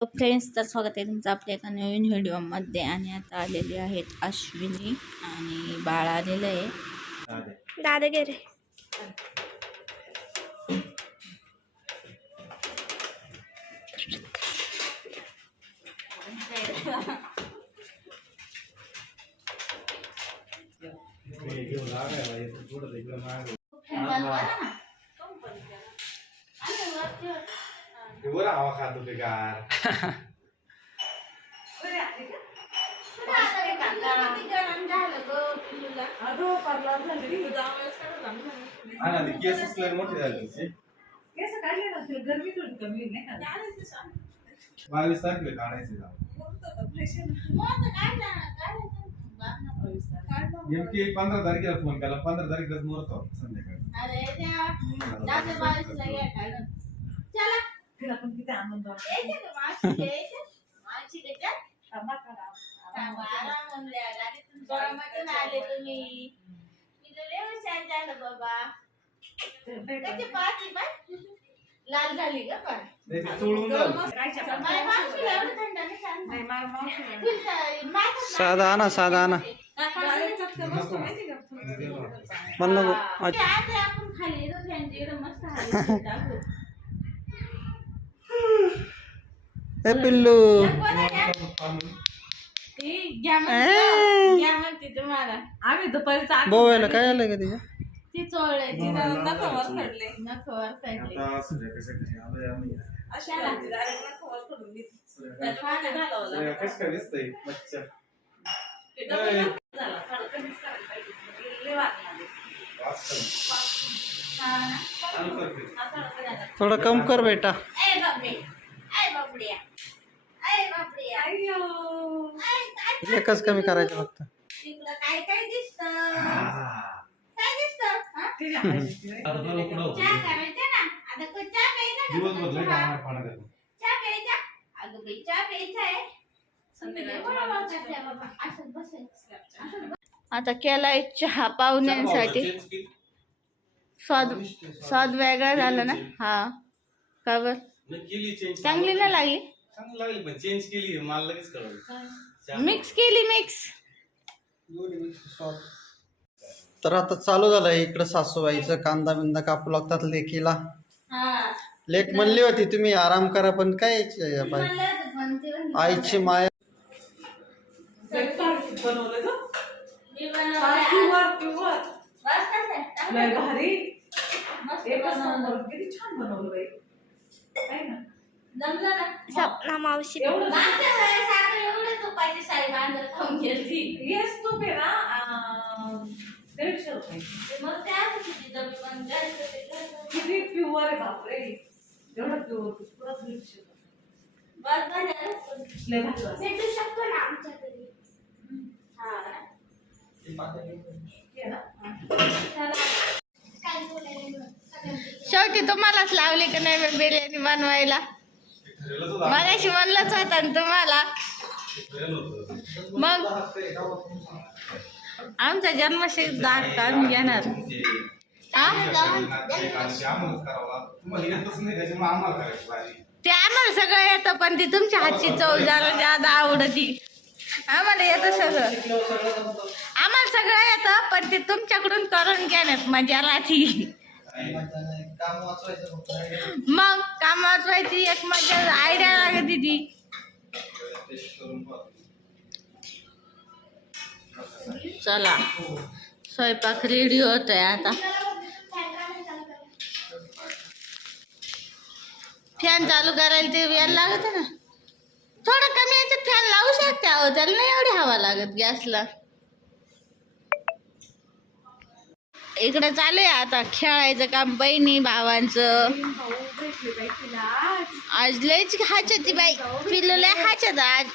Friends तर स्वागत आहे तुमचं आपल्या एका नवीन व्हिडिओमध्ये. आणि आता आलेले आहेत अश्विनी आणि बाळ आलेलं आहे. दादागिरी वर हवा खात होते गार हा ना ते केस असल्यावर मोठे झाले तिचे बावीस तारखेला काढायचे जाऊ नेमकी पंधरा तारखेला फोन केला पंधरा तारखेलाच मुहूर्त होता संध्याकाळी लाल झाली का पण. नाही ते चोळून झालं. माझ्या मावशीला एवढं थंड नाही सांगत. साधा आणा साधा आता आपण खाली. मस्त ए पिल्लू. आम्ही दुपारी बोवायला काय आलं का तिच्या ती चोळले नखावर नखवर. अशा नखावर. थोडं कम कर बेटा. ए बापरे ए बापड्या ए बापड्या अय्यो. काय एकच कमी करायचं फक्त. काय काय दिसत काय दिसत आता चहा ना आता चहा प्यायचा चहा प्यायचा अगं बाई चहा प्यायचा आहे आता केलाय चहा पाहुण्यांसाठी. स्वाद स्वाद वेगळा झाला ना? हा. का बर? चांगली ना लागली? चांगली लागली पण चेंज केली मला लगेच कळलं. मिक्स केली मिक्स तर आता चालू झालं इकडं सासूबाईचं कांदा बिंदा कापू लागतात लेकीला. हा. लेक म्हणली होती तुम्ही आराम करा पण काय. आईची माया भारी. सपना मावशी. ना? अं, दीडशे रुपये. किती प्युअर आहे बापरे. एवढं प्युअर पुरा दीडशे रुपये. बरं बरं आहे. लय भारी वाटलं. भेटू शकतो ना आमच्या घरी? हा. शेवटी तुम्हालाच लावली का नाही बिर्याणी बनवायला. मगाशी म्हणलंच होता ना तुम्हाला. मग आमचा जन्मशेष दाट काढून घेणार. ते आम्हाला ते आम्हाला सगळं येतं पण ती तुमच्या हातची चव जरा जादा आवडती. आम्हाला येतं सगळं. आम्हाला सगळं येतं पण ते तुमच्याकडून करून घेण्यात मजा राहती मग काम वाचवायची एक माझ्या आयडिया लागत ती चला. स्वयंपाक रेडी होतोय आता. फॅन चालू करायला ते वेळ लागत ना? थोडं कमी याच्यात फॅन लावू शकते अहो त्याला नाही एवढी हवा लागत गॅसला. इकडे चालू आहे आता. खेळायचं काम बहिणी भावांचं. आज लयच हाचती बाई. पिल्लू लय हाचत आज.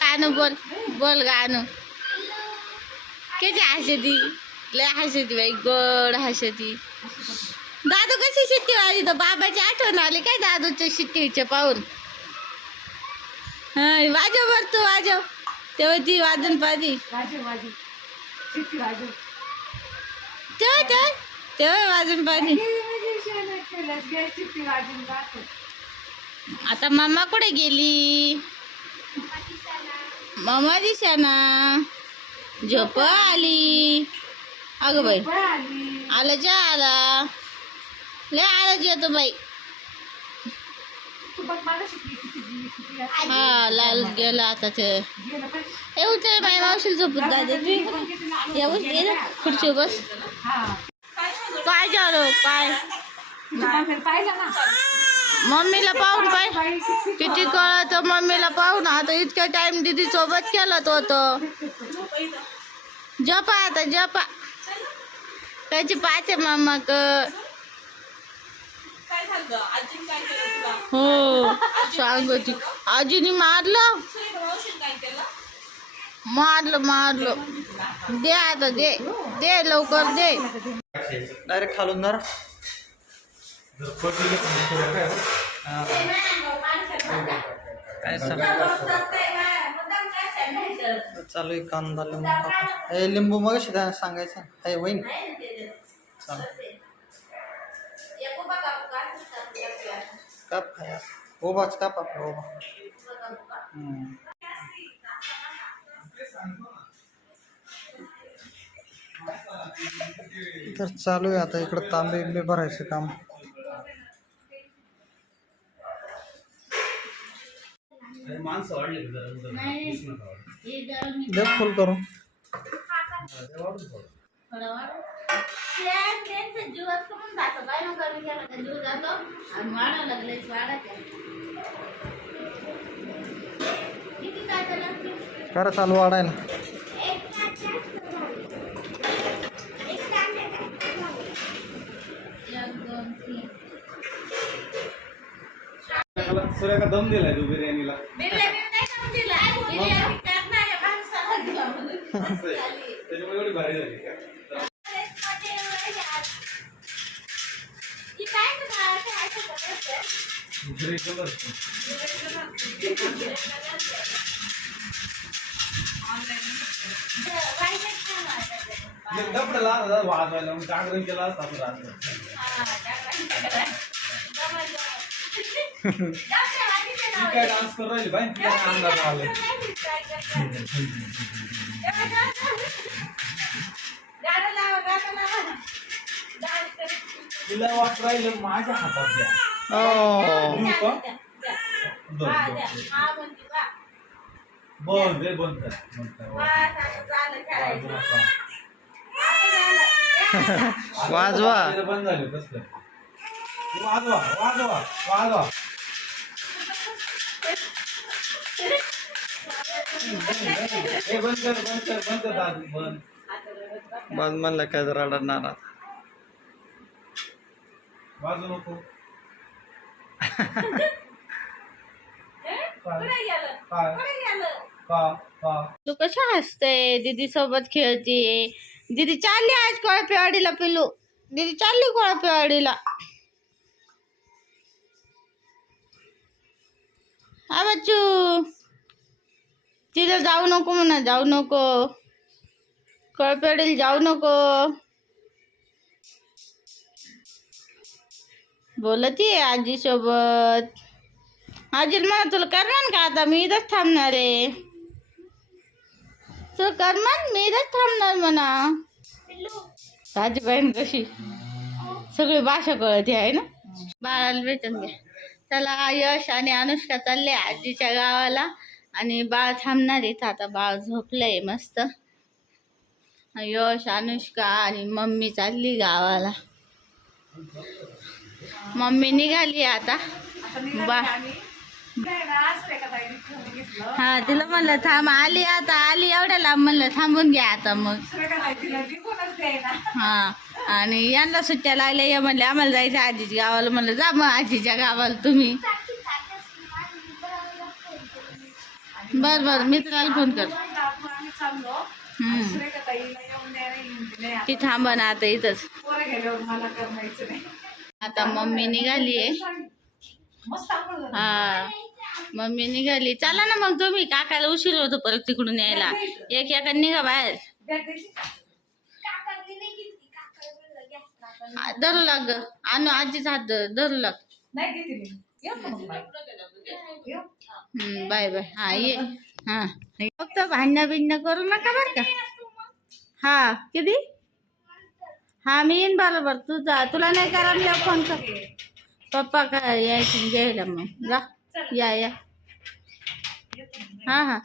गाणं बोल बोल गाणं. किती हसती लय हसती बाई गोड हसती दादू कशी शिट्टी वाजली तर बाबाची आठवण आली काय दादूच्या शिट्टीचे पाहून? हा वाजव बर तू वाजव. तेव्हा ती वाजून पाहिजे ठेव वाजव. चिठ्ठी तेव्हा वाजून पाहिजे आता मम्मा कुठे गेली? मम्मा दिसाना झोप आली. अगं बाई आला जा आला. लय आला जेतो बाई. हा लाल गेला आता ते. येऊ ते माझ्या मावशील झोपून दादा येऊ ये खुर्ची बस काय झालो काय? मम्मीला पाहून पाय किती कळत मम्मीला पाहून. आता इतक्या टाइम दिदी सोबत केला तो तो जपा आता जपा. त्याची पाहते मामा क काय झालं आजीने काय केलं तुला हो सांग होती आजीने मारलं. मारलं मारलं. दे आता दे. दे लवकर दे. डायरेक्ट खालून थोडं काय सांग चालू आहे कांदा लिंबू. ए लिंबू मग सांगायचं. हे वहीन. चाल. काप खाया उभाच काप आपला उभा हम्म. तर चालू आहे आता इकडं तांबे बिंबे भरायचं काम। अरे माणसं वाढली का जरा उधर? वीस नका वाढू. दे फुल करून ते वाढू थोडं. करा चालू वाढायला दम दिलाय तू बिर्याणीला. त्याच्यामुळे एवढी भारी झाली का दुसरी कलर वाजवायला मग जागरण केला असतं आपण काय डान्स करू राहिली बाई तिला अंदाज आला तिला वाट राहिलं माझ्या हातात द्या. देऊ का? दोन, दोन. बंद रे बंद कर बंद कर. वाजवा. बंद झालं कसलं वाजवा वाजवा वाजवा ए बंद कर बंद कर बंद कर दादू बंद बंद म्हणलं काय जरा रडणार. वाजू नको तू कशा हसते? दीदी सोबत खेळते दीदी चालली आज कोळपेवाडीला पिलू दीदी चालली कोळपेवाडीला हा बच्चू. तिथं जाऊ नको म्हणा, जाऊ नको. कोळपेवाडीला जाऊ नको. बोलत आजी सोबत आजीला म्हणा तुला करणार का आता? मी इथंच थांबणार आहे. तुला करणार मी इथंच थांबणार म्हणा. आजी बहीण कशी? सगळी भाषा कळते आहे ना? बाळाला भेटून घ्या चला यश आणि अनुष्का चालले आजीच्या गावाला आणि बाळ थांबणार इथं आता बाळ झोपलंय मस्त. यश अनुष्का आणि मम्मी चालली गावाला. मम्मी निघाली आता. बा हा तिला म्हणलं थांब आली आता आली एवढ्या लांब. म्हणलं थांबून घ्या आता मग. हा आणि यांना सुट्ट्या लागल्या या म्हणले आम्हाला जायचं आजीच्या गावाला. म्हणलं जा मग आजीच्या गावाला तुम्ही. बर बर मित्राला फोन कर ती थांबा ना आता इथंच. आता मम्मी निघाली आहे. हा मम्मी निघाली. चला ना मग तुम्ही. काकाला उशीर होतो परत तिकडून यायला. एक एका निघा बाहेर. धरू लाग. आणू आजीचा हात धरू. लाग. Bye bye. हा ये. हा. फक्त भांडणं बिंडणं करू नका बरं का. हा किती? हा मी येईन बरोबर. तू जा. तुला नाही करा मी फोन कर पप्पा का यायची घ्यायला मग. जा. या या. हा हा.